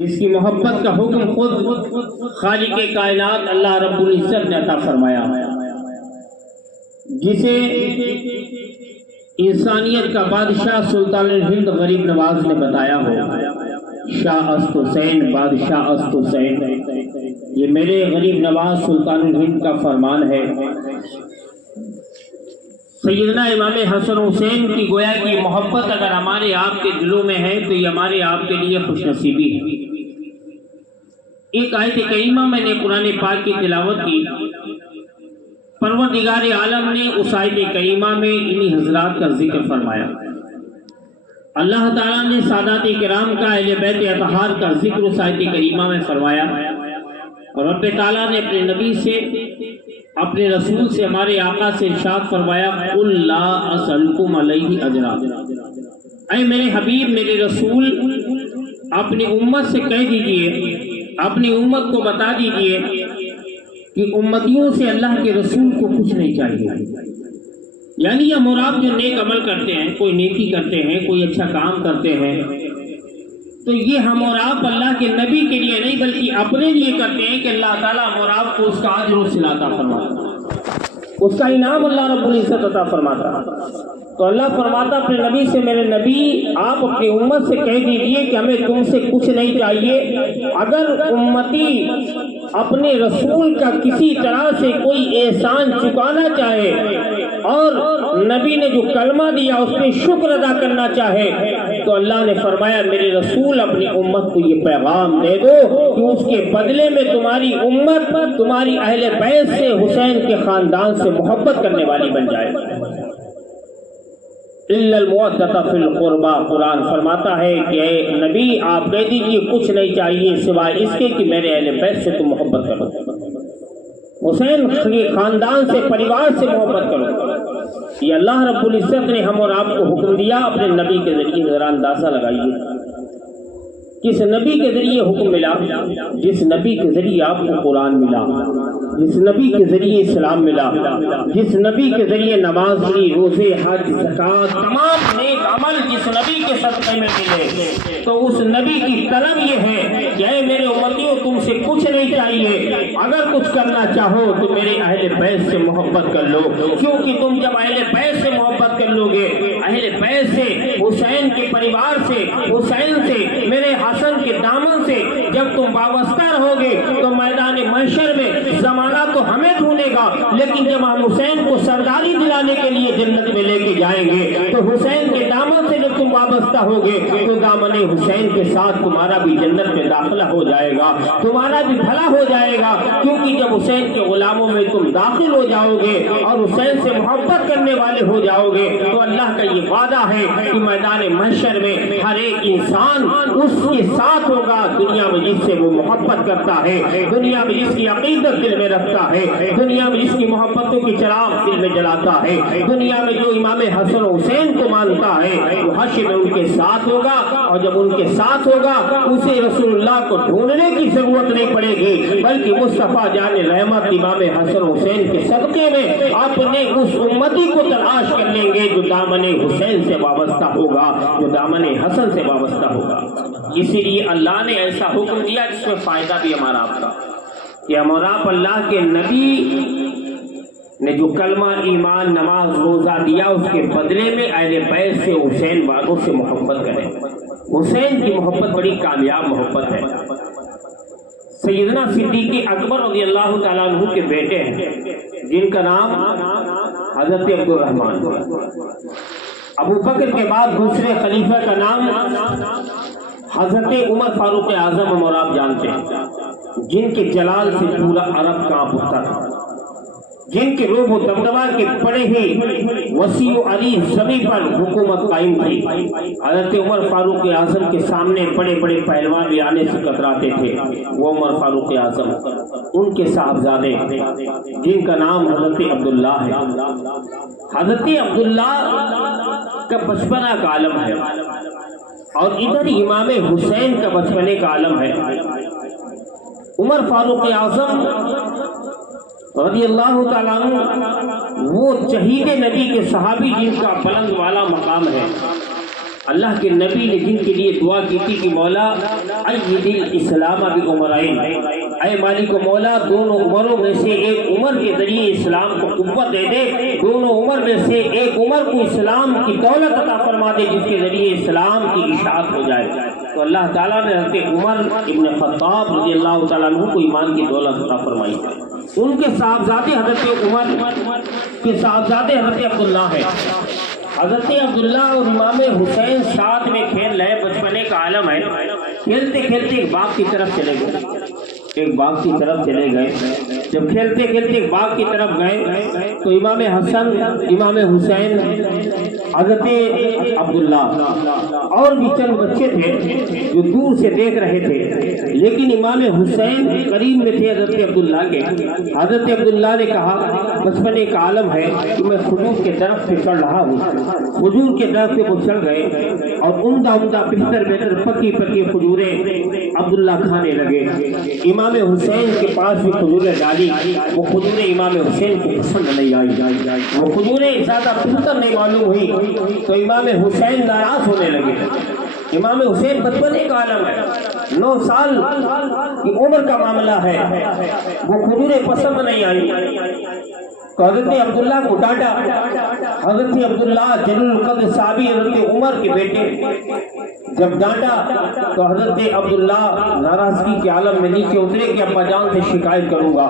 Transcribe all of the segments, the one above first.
اس کی محبت کا حکم خود خالق کائنات اللہ رب العزت نے عطا فرمایا، جسے انسانیت کا بادشاہ سلطان الہند غریب نواز نے بتایا ہو، شاہ است حسین بادشاہ است حسین، یہ میرے غریب نواز سلطان الہند کا فرمان ہے۔ سیدنا امام حسن حسین کی گویا کی محبت اگر ہمارے آپ کے دلوں میں ہے تو یہ ہمارے آپ کے لیے خوش نصیبی ہے۔ ایک آیت کریمہ میں نے قرآن پاک کی تلاوت کی، پروردگار عالم نے اس آیت کریمہ میں انہی حضرات کا ذکر فرمایا۔ اللہ تعالیٰ نے سادات کرام کا، اہل بیت اطہار کا ذکر اس آیت کریمہ میں فرمایا، اور رب تعالیٰ نے اپنے نبی سے، اپنے رسول سے، ہمارے آقا سے ارشاد فرمایا، قُلْ لَا أَسْأَلُكُمْ عَلَيْهِ أَجْرًا، اے میرے حبیب، میرے رسول، اپنی امت سے کہہ دیجئے، اپنی امت کو بتا دیجئے کہ امتیوں سے اللہ کے رسول کو کچھ نہیں چاہیے۔ یعنی یہ مراد جو نیک عمل کرتے ہیں، کوئی نیکی کرتے ہیں، کوئی اچھا کام کرتے ہیں، تو یہ ہم اور آپ اللہ کے نبی کے لیے نہیں بلکہ اپنے لیے کرتے ہیں کہ اللہ تعالیٰ ہم اور آپ کو اس کا اجر و صلہ عطا فرماتا، اس کا انعام اللہ رب العزت عطا فرماتا۔ تو اللہ فرماتا اپنے نبی سے، میرے نبی آپ اپنی امت سے کہہ دیجئے کہ ہمیں تم سے کچھ نہیں چاہیے۔ اگر امتی اپنے رسول کا کسی طرح سے کوئی احسان چکانا چاہے اور نبی نے جو کلمہ دیا اس پہ شکر ادا کرنا چاہے، تو اللہ نے فرمایا میرے رسول اپنی امت کو یہ پیغام دے دو کہ اس کے بدلے میں تمہاری امت تمہاری اہل بیت سے، حسین کے خاندان سے محبت کرنے والی بن جائے۔ اِلَّا الْمُوَدَّةَ فِي الْقُرْبَى، قرآن فرماتا ہے کہ اے نبی آپ کہہ دیجیے کچھ نہیں چاہیے سوائے اس کے کہ میرے اہل بیت سے تم محبت کرو، حسین کے خاندان سے، پریوار سے محبت کرو۔ یہ اللہ رب العزت نے ہم اور آپ کو حکم دیا اپنے نبی کے ذریعے۔ ذرا اندازہ لگائیے کس نبی کے ذریعے حکم ملا؟ جس نبی کے ذریعے آپ کو قرآن ملا، جس نبی کے ذریعے اسلام ملا، جس نبی کے ذریعے نماز ملی، روزے، حج، زکوٰۃ، تمام نیک عمل جس نبی کے صدقے میں ملے، تو اس نبی کی طلب یہ ہے کہ اے میرے امتیوں تم سے کچھ نہیں چاہیے، اگر کچھ کرنا چاہو تو میرے اہل بیت سے محبت کر لو، کیونکہ تم جب اہل بیت سے محبت کر لو گے، اہل بیت سے، حسین کے پریوار سے، حسین سے، میرے حسن کے دامن سے جب تم وابستہ رہو گے تو میدان محشر میں زمانہ تو ہمیں ڈھونڈے گا، لیکن جب ہم حسین کو سرداری دلانے کے لیے جنت میں لے کے جائیں گے تو حسین کے دامن سے جب تم وابستہ ہوگے تو دامن حسین کے ساتھ تمہارا بھی جنت میں داخلہ ہو جائے گا، تمہارا بھی بھلا ہو جائے گا، کیونکہ جب حسین کے غلاموں میں تم داخل ہو جاؤ گے اور حسین سے محبت کرنے والے ہو جاؤ گے تو اللہ کا یہ وعدہ ہے کہ میدان محشر میں ہر ایک انسان اس کے ساتھ ہوگا دنیا میں جس سے وہ محبت کرتا ہے، دنیا میں جس کی عقیدت دل میں رکھتا ہے، دنیا میں جس کی محبتوں کی چراغ دل میں جلاتا ہے، دنیا میں جو امام حسن حسین کو مانتا ہے وہ حشر میں ان کے ساتھ ہوگا، اور جب ان کے ساتھ ہوگا اسے رسول اللہ کو ڈھونڈنے کی ضرورت نہیں پڑے گی، بلکہ مصطفیٰ جان رحمت امام حسن حسین کے صدقے میں اپنے اس امتی کو تلاش کر لیں گے جو دامن حسین سے وابستہ ہوگا، جو دامن حسن سے وابستہ ہوگا۔ اسی لیے اللہ نے ایسا حکم دیا جس میں فائدہ بھی ہمارا آپ کا، کہ ہم اور آپ اللہ کے نبی نے جو کلمہ، ایمان، نماز، روزہ دیا اس کے بدلے میں اہل بیت سے، حسین والوں سے محبت کریں۔ حسین کی محبت بڑی کامیاب محبت ہے۔ سیدنا صدیق اکبر رضی اللہ تعالیٰ عنہ کے بیٹے ہیں جن کا نام حضرت عبد الرحمن، ابو بکر کے بعد دوسرے خلیفہ کا نام حضرت عمر فاروق اعظم، ہم اور آپ جانتے ہیں، جن کے جلال سے پورا عرب کانپ اٹھتا تھا، جن کے روب و دبدبہ کے بڑے ہی وسیع و عریض زمین پر حکومت قائم تھی۔ حضرت عمر فاروق اعظم کے سامنے بڑے بڑے پہلوان بھی آنے سے کتراتے تھے، وہ عمر فاروق اعظم، ان کے صاحبزادے جن کا نام حضرت عبداللہ ہے۔ حضرت عبداللہ کا بچپنا کا عالم ہے، اور ادھر امام حسین کا بچپنے کا عالم ہے۔ عمر فاروق اعظم رضی اللہ تعالیٰ عنہ وہ شہید نبی کے صحابی جن کا بلند والا مقام ہے، اللہ کے نبی نے جن کے لیے دعا کی تھی کہ مولا ایدِ الاسلام بعمرین، اے مالک و مولا دونوں عمروں میں سے ایک عمر کے ذریعے اسلام کو قوت دے دے، دونوں عمر میں سے ایک عمر کو اسلام کی دولت عطا فرما دے جس کے ذریعے اسلام کی اشاعت ہو جائے۔ تو اللہ تعالیٰ نے حضرت عمر ابن خطاب رضی اللہ تعالیٰ عنہ کو ایمان کی دولت عطا فرمائی۔ ان کے صاحبزادے حضرت عمر کے صاحبزادے حضرت عبداللہ ہیں۔ حضرت عبداللہ اور امام حسین ساتھ میں کھیل رہے، بچپنے کا عالم ہے، کھیلتے کھیلتے ایک باغ کی طرف چلے گئے، ایک باغ کی طرف چلے گئے۔ جب کھیلتے کھیلتے ایک باغ کی طرف گئے تو امام حسن، امام حسین، حضرت عبداللہ اور بھی چند بچے تھے جو دور سے دیکھ رہے تھے، لیکن امام حسین قریب میں تھے حضرت عبداللہ کے۔ حضرت عبداللہ نے کہا بچپنے کا عالم ہے کہ میں کھجور کے درخت پہ چڑھ رہا ہوں۔ کھجور کے درخت پہ وہ چڑھ گئے اور عمدہ عمدہ بہتر بہتر پکی پکی کھجوریں عبداللہ کھانے لگے۔ امام حسین کے پاس بھی کھجوریں ڈالی، وہ کھجوریں امام حسین کو پسند نہیں آئی، وہ کھجوریں زیادہ بہتر نہیں معلوم ہوئی تو امام حسین ناراض ہونے لگے۔ امام حسین بچپنے کا عالم ہے، 9 سال کی عمر کا معاملہ ہے، وہ کھجوریں پسند نہیں آئی تو حضرت عبداللہ کو ڈانٹا۔ حضرت عبداللہ جلیل القدر صحابی حضرت عمر کے بیٹے جب ڈانٹا تو حضرت عبداللہ ناراضگی کے عالم میں نیچے اترے کہ ابا جان سے شکایت کروں گا،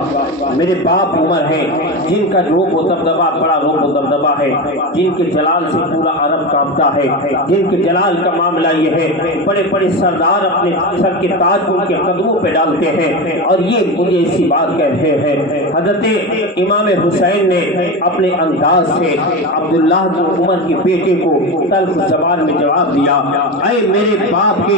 میرے باپ عمر ہیں جن کا روب و دبدبہ بڑا روب و دبدبہ ہے، جن کے جلال سے پورا عرب کانپتا ہے، جن کے جلال کا معاملہ یہ ہے بڑے بڑے سردار اپنے سر کے تاج ان کے قدموں پہ ڈالتے ہیں اور یہ مجھے اسی بات کہتے ہیں۔ حضرت امام حسین نے اپنے انداز سے عبداللہ کو عمر کے بیٹے کو تلخ زبان میں جواب دیا، اے میرے باپ کے،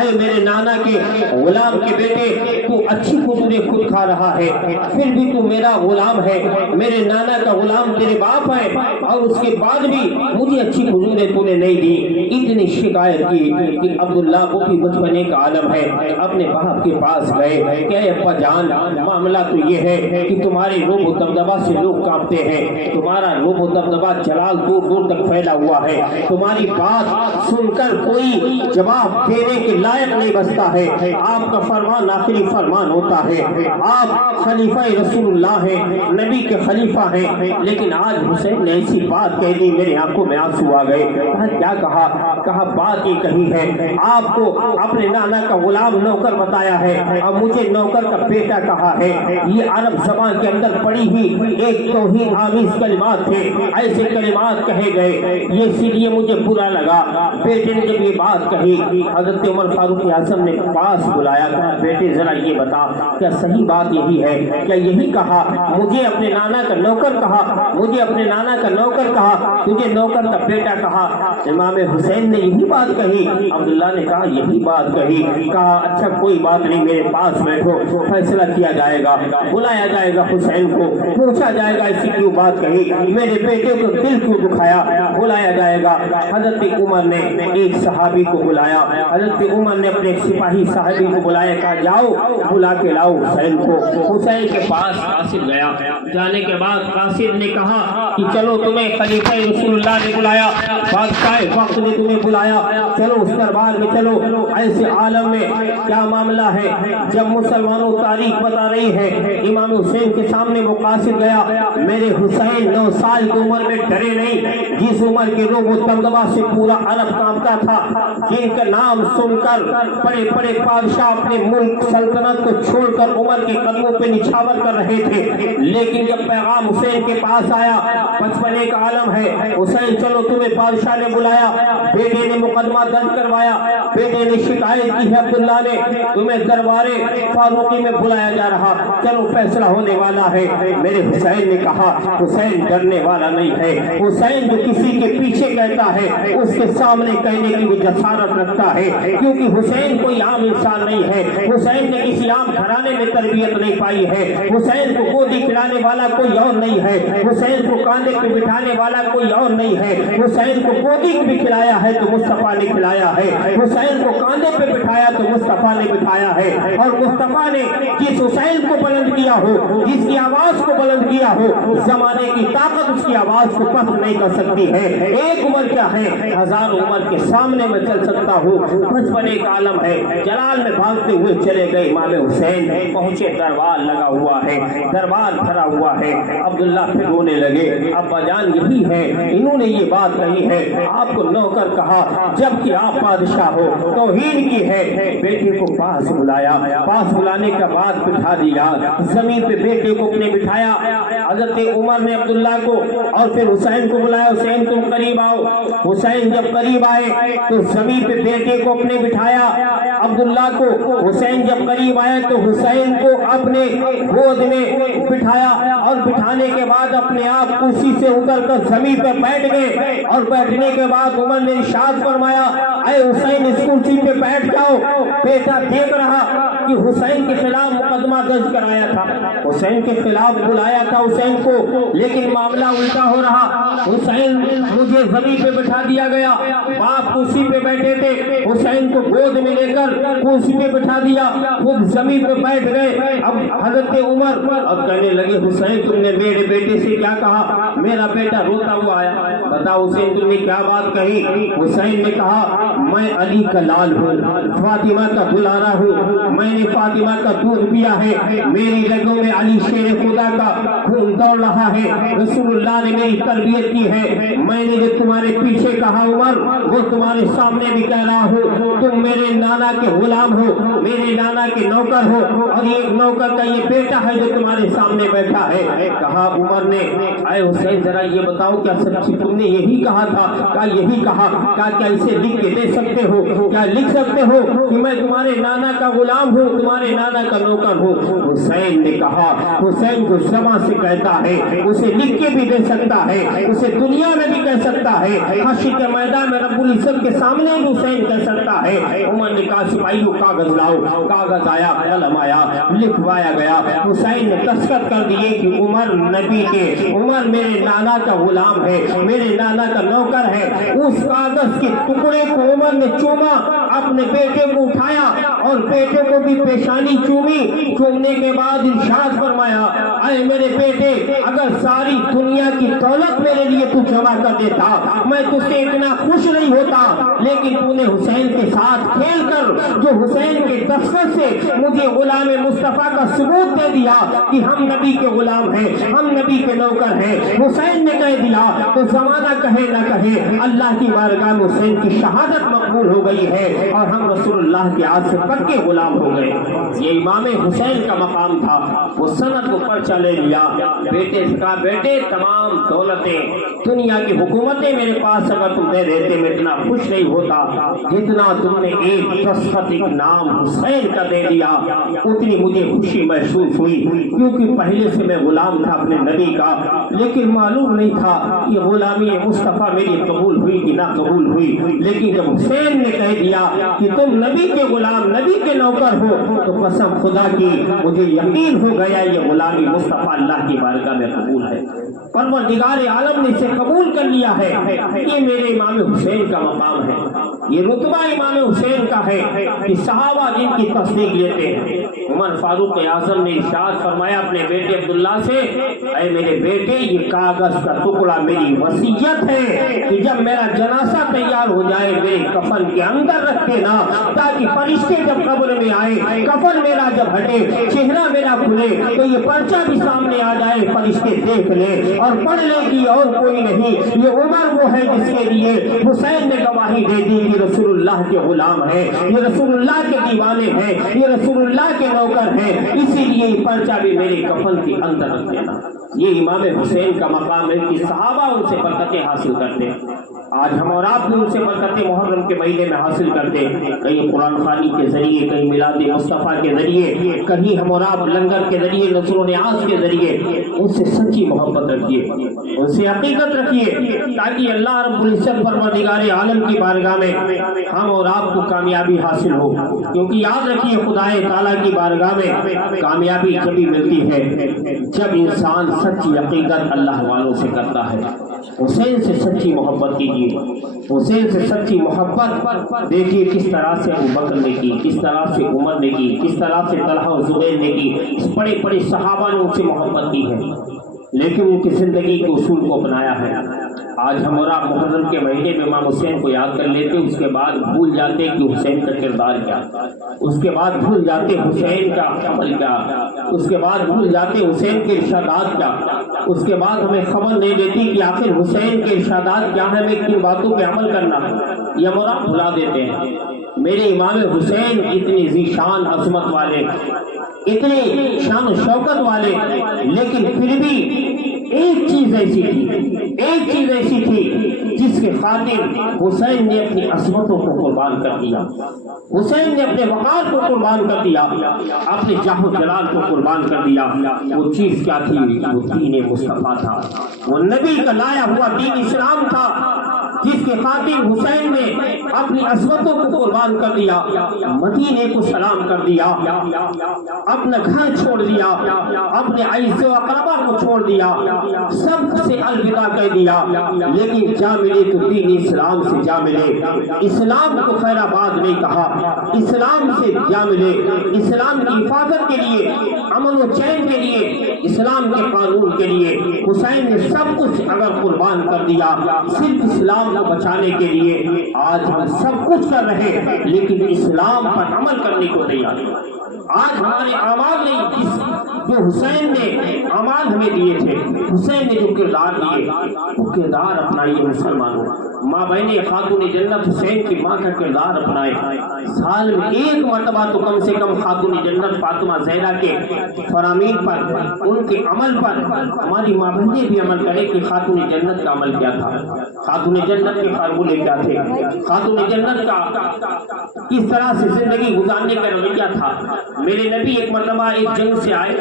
اے میرے نانا کے غلام کے بیٹے، تو اچھی کھجوریں خود کھا رہا ہے، پھر بھی تو میرا غلام ہے، میرے نانا کا غلام تیرے باپ ہے، اور اس کے بعد بھی مجھے اچھی کھجوریں تو نے نہیں دی۔ اتنی شکایت کی کہ عبداللہ کو بھی بچپنے کا عالم ہے، اپنے باپ کے پاس گئے کہ اے ابا جان معاملہ تو یہ ہے کہ تمہارے روب و دبدبہ سے لوگ کانپتے ہیں، تمہارا روب و دبدبہ جلال دور دور تک پھیلا ہوا ہے، تمہاری بات سن کر کوئی جواب دینے کے لائق نہیں بچتا ہے، آپ کا فرمان آخری فرمان ہوتا ہے، آپ خلیفہ رسول اللہ ہیں، نبی کے خلیفہ ہیں، لیکن آج حسین نے ایسی بات کہہ دی میرے آنکھوں میں آنسو آ گئے۔ کیا کہا؟ کہا بات یہ کہی ہے، آپ کو اپنے نانا کا غلام نوکر بتایا ہے اور مجھے نوکر کا بیٹا کہا ہے، یہ عرب زبان کے اندر پڑی ہوئی ایک توہین آمیز کلمات تھے، ایسے کلمات کہے گئے، یہ اسی لیے مجھے برا لگا۔ بیٹے نے جب یہ بات کہی حضرت عمر فاروق اعظم نے پاس بلایا، کہا بیٹے ذرا یہ بتا کیا صحیح بات یہی ہے؟ کیا یہی کہا مجھے اپنے نانا کا نوکر کہا، مجھے اپنے نانا کا نوکر کہا، تجھے نوکر کا بیٹا کہا؟ امام حسین نے یہی بات کہی۔ عبداللہ نے کہا یہی بات کہی۔ کہا اچھا کوئی بات نہیں، میرے پاس بیٹھو، فیصلہ کیا جائے گا، بلایا جائے گا حسین کو، پوچھا جائے گا ایسی کیوں بات کہی، میرے بیٹے کو دل کیوں دکھایا، بلایا جائے گا۔ حضرت عمر نے ایک صحابی کو بلایا، حضرت عمر نے اپنے سپاہی صحابی کو بلایا، کہا جاؤ بلا کے لاؤ حسین کو۔ حسین کے پاس قاصد گیا، جانے کے بعد قاصد نے کہا کہ چلو تمہیں خلیفہ رسول اللہ نے بلایا، بادشاہ وقت نے تمہیں بلایا، چلو اس دربار میں چلو۔ ایسے عالم میں کیا معاملہ ہے؟ جب مسلمانوں تاریخ بتا رہی ہے، امام حسین کے سامنے وہ قاصد گیا، میرے حسین 9 سال کی عمر میں ڈرے نہیں، جس عمر کے روب و دبدبہ سے پورا عرب کانپتا تھا، جن کا نام سن کر بڑے بڑے بادشاہ اپنے ملک سلطنت کو چھوڑ کر عمر کے قدموں پہ نچھاور کر رہے تھے، لیکن جب پیغام حسین کے پاس آیا، بچپنے کا عالم ہے، حسین چلو تمہیں بادشاہ نے بلایا، بیٹے نے مقدمہ درج کروایا، بیٹے نے شکایت کی ہے عبداللہ نے، تمہیں دربارے فاروقی میں بلایا جا رہا، چلو فیصلہ ہونے والا ہے۔ میرے حسین نے کہا حسین ڈرنے والا نہیں ہے، حسین جو کسی کے پیچھے کہتا ہے اس کے سامنے کہنے کی بھی جسارت رکھتا ہے، کیونکہ حسین کوئی عام انسان نہیں ہے، حسین نے کسی عام گھرانے میں تربیت نہیں پائی ہے، حسین کو گودی کھلانے والا کوئی اور نہیں ہے، حسین کو کاندھے پہ بٹھانے والا کوئی اور نہیں ہے، حسین کو گودی بھی کھلایا ہے تو مصطفیٰ نے کھلایا ہے، حسین کو کاندھے پہ بٹھایا تو مصطفیٰ نے بٹھایا ہے، اور مصطفیٰ نے جس حسین کو بلند کیا ہو، جس کی آواز کو بلند کیا ہو، زمانے کی طاقت اس کی آواز کو پست نہیں کر سکتی۔ کرتی ہے، ایک عمر کیا ہے، 1000 عمر کے سامنے میں چل سکتا ہوں۔ بچپن ایک عالم ہے، جلال میں بھاگتے ہوئے چلے گئے امام حسین، پہنچے دربار لگا ہوا ہے، دربار بھرا ہوا ہے۔ عبداللہ پھر رونے لگے، ابا جان یہی ہے، انہوں نے یہ بات کہی ہے، آپ کو نوکر کہا جبکہ آپ بادشاہ ہو، توہین کی ہے۔ بیٹے کو پاس بلایا، پاس بلانے کے بعد بٹھا دیا زمین پہ، بیٹے کو اپنے بٹھایا۔ حضرت عمر نے عبداللہ کو اور پھر حسین کو بلایا، حسین تم قریب آؤ۔ حسین جب قریب آئے تو زمین پہ بیٹے کو اپنے بٹھایا، عبداللہ کو۔ حسین جب قریب آئے تو حسین کو اپنے گود میں بٹھایا، اور بٹھانے کے بعد اپنے آپ کرسی سے اتر کر زمین پہ بیٹھ گئے، اور بیٹھنے کے بعد عمر نے ارشاد فرمایا اے حسین اس کرسی پہ بیٹھ جاؤ۔ بیٹا دیکھ رہا کہ حسین کے خلاف مقدمہ درج کرایا تھا، حسین کے خلاف بلایا تھا حسین کو، لیکن معاملہ الٹا ہو رہا۔ حسین مجھے زمین پہ بٹھا دیا گیا، باپ کرسی پہ بیٹھے تھے، حسین کو گود میں لے کر کرسی پہ بٹھا دیا، خود زمین پہ بیٹھ گئے۔ اب حضرت عمر اب کہنے لگے حسین تم نے میرے بیٹے سے کیا کہا؟ میرا بیٹا روتا ہوا آیا، بتاؤ حسین تم نے کیا بات کہی؟ حسین نے کہا میں علی کا لال ہوں، فاطمہ کا دلارا ہوں، میں نے فاطمہ کا دودھ پیا ہے، میری رگوں میں علی شیر خدا کا خون دوڑ رہا ہے، رسول اللہ نے میری تربیت کی ہے۔ میں نے جو تمہارے پیچھے کہا عمر وہ تمہارے سامنے بھی کہہ رہا ہوں، تم میرے نانا کے غلام ہو، میرے نانا کے نوکر ہو، اور ایک نوکر کا یہ بیٹا ہے جو تمہارے سامنے بیٹھا ہے۔ کہا عمر نے اے حسین ذرا یہ بتاؤ کیا سچی تم نے یہی کہا تھا؟ کہا یہی کہا۔ کہا کیا اسے لکھ کے دے سکتے ہو؟ کیا لکھ سکتے ہو کہ میں تمہارے نانا کا غلام ہوں، تمہارے نانا کا نوکر ہوں؟ حسین نے کہا حسین کو زبان سے کہتا ہے، اسے لکھ کے بھی دے سکتا ہے، اسے دنیا میں بھی کہہ سکتا ہے، حشر کے میدان میں رب العزت کے سامنے بھی حسین کہہ سکتا ہے۔ عمر نے کہا سپاہیوں کاغذ لاؤ، کاغذ آیا، قلم آیا، لکھوایا گیا۔ حسین نے دستخط کر دیے کہ عمر نبی کے، عمر میرے نانا کا غلام ہے، میرے نانا کا نوکر ہے۔ اس کاغذ کے ٹکڑے کو عمر نے چوما، اپنے بیٹے کو اٹھایا اور بیٹے کو بھی پیشانی چومی، چومنے کے بعد ارشاد فرمایا اے میرے بیٹے اگر ساری دنیا کی دولت میرے لیے تو جمع کر دیتا میں تجھ سے اتنا خوش نہیں ہوتا، لیکن تو نے حسین کے ساتھ کھیل کر جو حسین کے دستخط سے مجھے غلام مصطفیٰ کا ثبوت دے دیا کہ ہم نبی کے غلام ہیں، ہم نبی کے نوکر ہیں، حسین نے کہہ دیا تو زمانہ کہے نہ کہے اللہ کی بارگاہ میں حسین کی شہادت مقبول ہو گئی ہے اور ہم رسول اللہ کے ہاتھ سے پکے غلام ہو گئے۔ یہ امام حسین کا مقام تھا۔ وہ سند کو پرچہ لے لیا، بیٹے سے کہا بیٹے تمام دولتیں دنیا کی حکومتیں میرے پاس اگر تم دے دیتے میں اتنا خوش نہیں ہوتا جتنا تم نے ایک دستخط ایک نام حسین کا دے دیا، اتنی مجھے خوشی محسوس ہوئی، کیونکہ پہلے سے میں غلام تھا اپنے نبی کا، لیکن معلوم نہیں تھا یہ غلامی مصطفیٰ میری قبول ہوئی کہ نہ قبول ہوئی، لیکن جب حسین نے کہہ دیا کہ تم نبی کے غلام نبی کے نوکر ہو تو قسم خدا کی مجھے یقین ہو گیا یہ غلامی مصطفیٰ اللہ کی بارگاہ میں قبول ہے، پروردگار عالم نے اسے قبول کر لیا ہے۔ یہ میرے امام حسین کا مقام ہے، یہ رتبہ امام حسین کا ہے کہ صحابہ جن کی تصدیق لیتے ہیں۔ عمر فاروق اعظم نے ارشاد فرمایا اپنے بیٹے عبداللہ سے اے میرے بیٹے یہ کاغذ کا ٹکڑا میری وصیت ہے کہ جب میرا جنازہ تیار ہو جائے میرے کفن کے اندر رکھ دینا، تاکہ فرشتے جب قبر میں آئے کفن میرا جب ہٹے چہرہ میرا کھلے تو یہ پرچہ بھی سامنے آ جائے، فرشتے دیکھ لیں اور پڑھ لیں کہ اور کوئی نہیں یہ عمر وہ ہے جس کے لیے حسین نے گواہی دے دی کہ رسول اللہ کے غلام ہیں، یہ رسول اللہ کے دیوانے ہیں، یہ رسول اللہ کے نوکر ہیں، اسی لیے یہ پرچہ بھی میرے کفن کے اندر رکھ دینا۔ یہ امام حسین کا مقام ہے کہ صحابہ ان سے برکتیں حاصل کرتے ہیں۔ آج ہم اور آپ بھی ان سے برکتیں محرم کے مہینے میں حاصل کرتے ہیں، کہیں قرآن خوانی کے ذریعے، کہیں میلاد مصطفیٰ کے ذریعے، کہیں ہم اور آپ لنگر کے ذریعے، نصر و نیاز کے ذریعے۔ ان سے سچی محبت رکھیے، ان سے حقیقت رکھیے، تاکہ اللہ رب العزت پروردگار عالم کی بارگاہ میں ہم اور آپ کو کامیابی حاصل ہو، کیونکہ یاد رکھیے خدائے تعالیٰ کی بارگاہ میں کامیابی جبھی ملتی ہے جب انسان سچی عقیدت اللہ والوں سے کرتا ہے۔ حسین سے سچی محبت کیجیے، حسین سے سچی محبت دیکھیے کس طرح سے ابو بکر نے کی، کس طرح سے عمر نے کی، کس طرح سے طلحہ و زبیر نے کی، بڑے بڑے صحابہ نے ان سے محبت کی ہے۔ لیکن ان کی زندگی کے اصول کو اپنایا ہے۔ آج ہم اور آپ محرم کے مہینے میں امام حسین کو یاد کر لیتے، اس کے بعد بھول جاتے کہ حسین کا کردار کیا، اس کے بعد بھول جاتے حسین کا عمل کیا، اس کے بعد بھول جاتے حسین کے ارشادات کیا، اس کے بعد ہمیں خبر نہیں دیتی کہ آخر حسین کے ارشادات کیا ہیں، ہمیں کن باتوں پہ عمل کرنا، یہ ہم اور آپ بھلا دیتے ہیں۔ میرے امام حسین اتنی ذیشان عظمت والے، اتنے شان و شوکت والے، لیکن پھر بھی ایک چیز ایسی تھی جس کے خاطر حسین نے اپنی عظمتوں کو قربان کر دیا، حسین نے اپنے وقار کو قربان کر دیا، اپنے جاہ و جلال کو قربان کر دیا۔ وہ چیز کیا تھی؟ وہ دین مصطفیٰ تھا، وہ نبی کا لایا ہوا دین اسلام تھا، جس کے خاطر حسین نے اپنی عظمتوں کو قربان کر دیا، مدینے کو سلام کر دیا، اپنا گھر چھوڑ دیا، اپنے عزیز و اقربا کو چھوڑ دیا، سب سے الوداع کہہ دیا، لیکن جا ملے تو دین اسلام سے جا ملے۔ اسلام کو خیر آباد نہیں کہا، اسلام سے جا ملے، اسلام کی حفاظت کے لیے، امن و چین کے لیے، اسلام کے قانون کے لیے حسین نے سب کچھ اگر قربان کر دیا صرف اسلام کو بچانے کے لیے۔ آج ہم سب کچھ کر رہے ہیں لیکن اسلام پر عمل کرنے کو تیار نہیں۔ آج ہمارے اعمال نے جو حسین نے اعمال ہمیں دیے تھے، حسین نے جو کردار دیے، وہ کردار اپنائیے مسلمانوں۔ ماں بہن خاتون جنت حسین کی ماں کا کردار اپنائے، سال میں ایک مرتبہ تو کم سے کم خاتون جنت فاطمہ زہرا کے فرامین پر، ان کے عمل پر ہماری ماں بہنیں بھی عمل کرے کہ خاتون جنت کا عمل کیا تھا، خاتون جنت کے فارمولے کیا تھے، خاتون جنت کا کس طرح سے زندگی گزارنے کا رویہ تھا۔ میرے نبی ایک مرتبہ ایک جنگ سے آئے،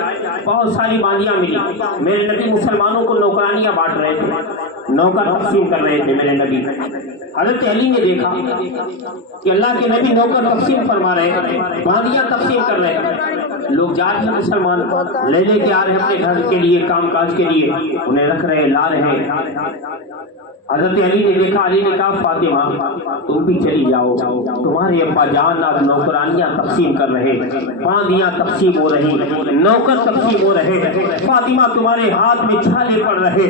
بہت ساری باندیاں ملی، میرے نبی مسلمانوں کو نوکرانیاں بانٹ رہے تھے، نوکر تقسیم کر رہے تھے۔ میرے نبی حضرت علی نے دیکھا کہ اللہ کے نبی نوکر تقسیم فرما رہے ہیں، باندیاں تقسیم کر رہے ہیں، لوگ جا رہے ہیں مسلمان لے کے آ رہے ہیں اپنے گھر کے لیے، کام کاج کے لیے، انہیں رکھ رہے لا رہے ہیں۔ حضرت علی نے دیکھا، علی نے کہا فاطمہ تم بھی چلی جاؤ، تمہارے ابا جان اب نوکرانیاں تقسیم کر رہے، باندیاں تقسیم ہو رہی، نوکر تقسیم ہو رہے، فاطمہ تمہارے ہاتھ میں چھالے پڑ رہے،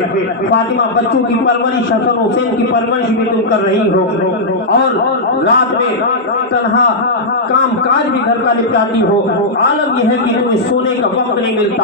فاطمہ بچوں کی پرورش، حسن حسین کی پرورش بھی تم کر رہی ہو، اور رات میں تنہا کام کاج بھی گھر کا نپٹاتی ہو، عالم یہ ہے کہ تمہیں سونے کا وقت نہیں ملتا،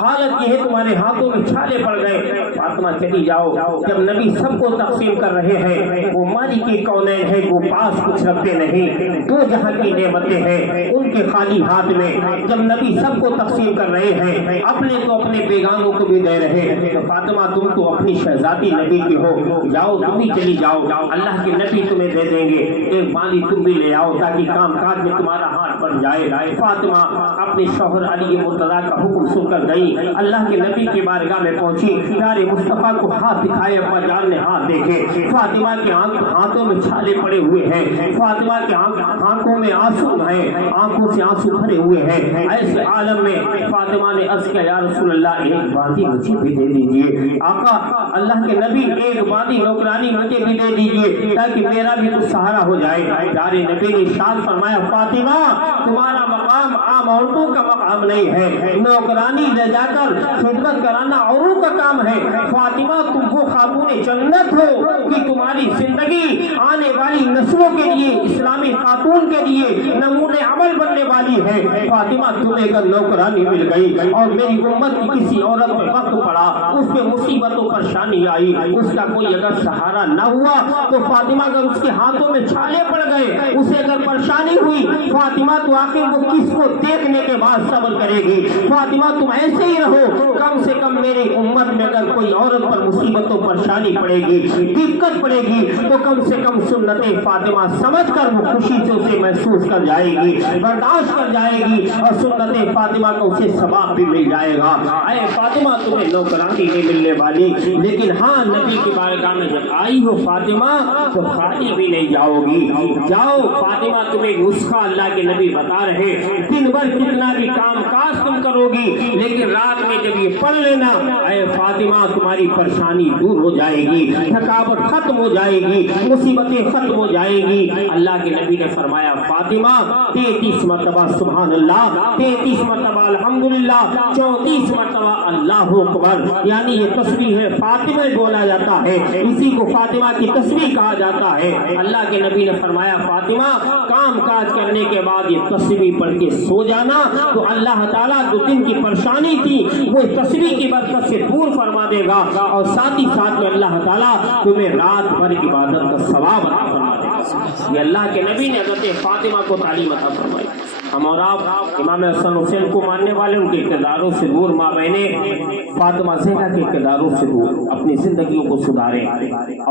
حالت یہ ہے تمہارے ہاتھوں میں چھالے پڑ گئے، فاطمہ چلی جاؤ۔ جب نبی سب کو تقسیم کر رہے ہیں، وہ مالک کے کونین ہے، وہ پاس کچھ رکھتے نہیں، دو جہاں کی نعمتیں ہیں ان کے خالی ہاتھ میں، جب نبی سب کو تقسیم کر رہے ہیں، اپنے تو اپنے بیگانوں کو بھی دے رہے ہیں، تو فاطمہ تم تو اپنی شہزادی نبی کی ہو، جاؤ تم بھی چلی جاؤ، اللہ کے نبی تمہیں دے دیں گے، ایک باندی تم بھی لے آؤ تاکہ کام کاج میں تمہارا ہاتھ بڑھ جائے۔ فاطمہ اپنے شوہر علی مرتضیٰ کا حکم سن کر گئی، اللہ کے نبی کی بارگاہ میں پہنچی، پیارے مصطفیٰ کو ہاتھ دکھائے، ابا جان نے ہاتھ دیکھے، فاطمہ کے ہاتھوں میں چھالے پڑے ہوئے ہیں، فاطمہ کے آنکھوں میں آنسو ہیں، آنکھوں سے آنسو بھرے ہوئے ہیں۔ ایسے عالم میں فاطمہ نے عرض کیا، یا رسول اللہ ایک باندی مجھے بھی دے دیجئے، آقا اللہ کے نبی ایک باندی نوکرانی مجھے بھی دے دیجئے تاکہ میرا بھی تو سہارا ہو جائے۔ پیارے نبی نے ارشاد فرمایا، فاطمہ تمہارا مقام عام عورتوں کا مقام نہیں ہے، نوکرانی لے جا کر خدمت کرانا عورتوں کا کام ہے، فاطمہ تم وہ خاتون جنت ہو کہ تمہاری زندگی آنے والی نسلوں کے لیے، اسلامی خاتون کے لیے نمونہ عمل بننے والی ہے۔ فاطمہ تمہیں اگر نوکرانی مل گئی اور میری امت کی کسی عورت پر وقت پڑا، اس پہ مصیبت و پریشانی آئی، اس کا کوئی اگر سہارا نہ ہوا تو فاطمہ اگر اس کے ہاتھوں میں چھالے پڑ گئے، اسے اگر پریشانی ہوئی، فاطمہ تو آخر وہ کس کو دیکھنے کے بعد صبر کرے گی؟ فاطمہ تم ایسے ہی رہو، کم سے کم میری امت میں اگر کوئی عورت پر مصیبت و پریشانی پڑے گی، دقت پڑے گی، تو کم سے کم سنت فاطمہ سمجھ کر وہ خوشی سے اسے محسوس کر جائے گی، برداشت کر جائے گی، اور سنت فاطمہ کو اسے ثواب بھی مل جائے گا۔ اے فاطمہ تمہیں نوکرانی نہیں ملنے والی، لیکن ہاں نبی کی بارگاہ میں جب آئی ہو فاطمہ تو خالی بھی نہیں جاؤ گی، جاؤ فاطمہ تمہیں نسخہ اللہ کے نبی بتا رہے، دن بھر کتنا بھی کام کاج تم کرو گی، لیکن رات میں جب یہ پڑھ لینا، اے فاطمہ تمہاری پریشانی دور ہو جائے گی، تھکاوٹ ختم ہو جائے گی، مصیبتیں ختم ہو جائے گی۔ اللہ کے نبی نے فرمایا فاطمہ 33 مرتبہ سبحان اللہ، 33 مرتبہ الحمدللہ، 34 مرتبہ اللہ اکبر، یعنی یہ تسبیح ہے فاطمہ بولا جاتا ہے، اسی کو فاطمہ کی تسبیح کہا جاتا ہے۔ اللہ کے نبی نے فرمایا فاطمہ کام کاج کرنے کے بعد یہ تسبیح پڑھ کے سو جانا تو اللہ تعالیٰ جو دن کی پریشانی تھی وہ تسبیح کی برکت سے دور فرما دے گا، اور ساتھ ہی ساتھ میں اللہ تعالیٰ تمہیں رات بھر عبادت کا ثواب عطا فرما دے گا۔ یہ اللہ کے نبی نے حضرت فاطمہ کو تعلیم عطا فرمائی۔ ہم اور آپ امام حسن حسین کو ماننے والے ان کے اقتداروں سے دور، ماں بہنیں فاطمہ زہرا کے اقتداروں سے دور اپنی زندگیوں کو سدھاریں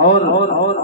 اور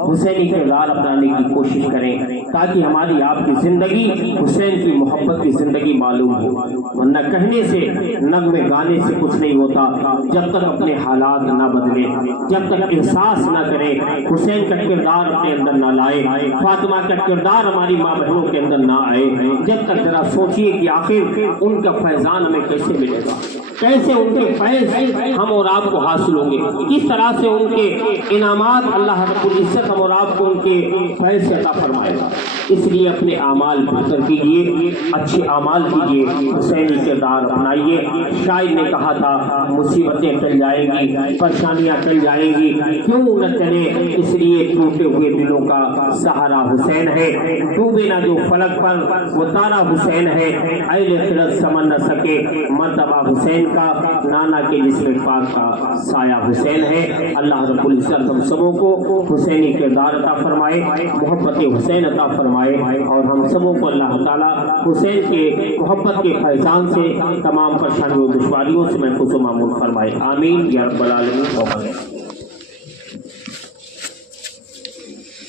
حسینی کردار اپنانے کی کوشش کریں، تاکہ ہماری آپ کی زندگی حسین کی محبت کی زندگی معلوم ہو، ورنہ کہنے سے نغمے گانے سے کچھ نہیں ہوتا جب تک اپنے حالات نہ بدلیں، جب تک احساس نہ کریں، حسین کا کردار اپنے اندر نہ لائے، فاطمہ کا کردار ہماری ماں بہنوں کے اندر نہ آئے، جب تک ذرا سوچئے کہ آخر ان کا فیضان ہمیں کیسے ملے گا، کیسے ان کے فیض ہم اور آپ کو حاصل ہوں گے، کس طرح سے ان کے انعامات اللہ رب العزت ہم اور آپ کو ان کے فیض سے عطا فرمائے گا۔ اس لیے اپنے اعمال بہتر کیجیے، اچھے اعمال کیجیے، حسینی کردار اپنائیے۔ شاعر نے کہا تھا مصیبتیں ٹل جائیں گی، پریشانیاں ٹل جائیں گی، کیوں نہ چلے، اس لیے ٹوٹے ہوئے دلوں کا سہارا حسین ہے، ڈوبے نہ جو فلک پر وہ تارا حسین ہے، اہل خلد سمجھ نہ سکے مرتبہ حسین کا، نانا کے جسم پاک کا سایہ حسین ہے۔ اللہ رب العزت ہم سبوں کو حسینی کردار عطا فرمائے، محبت حسین عطا فرمائے، اور ہم سبوں کو اللہ تعالیٰ حسین کے محبت کے فیضان سے تمام پریشانیوں دشواریوں سے محفوظ و معمول فرمائے، آمین یا رب العالمین۔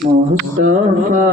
مصطفیٰ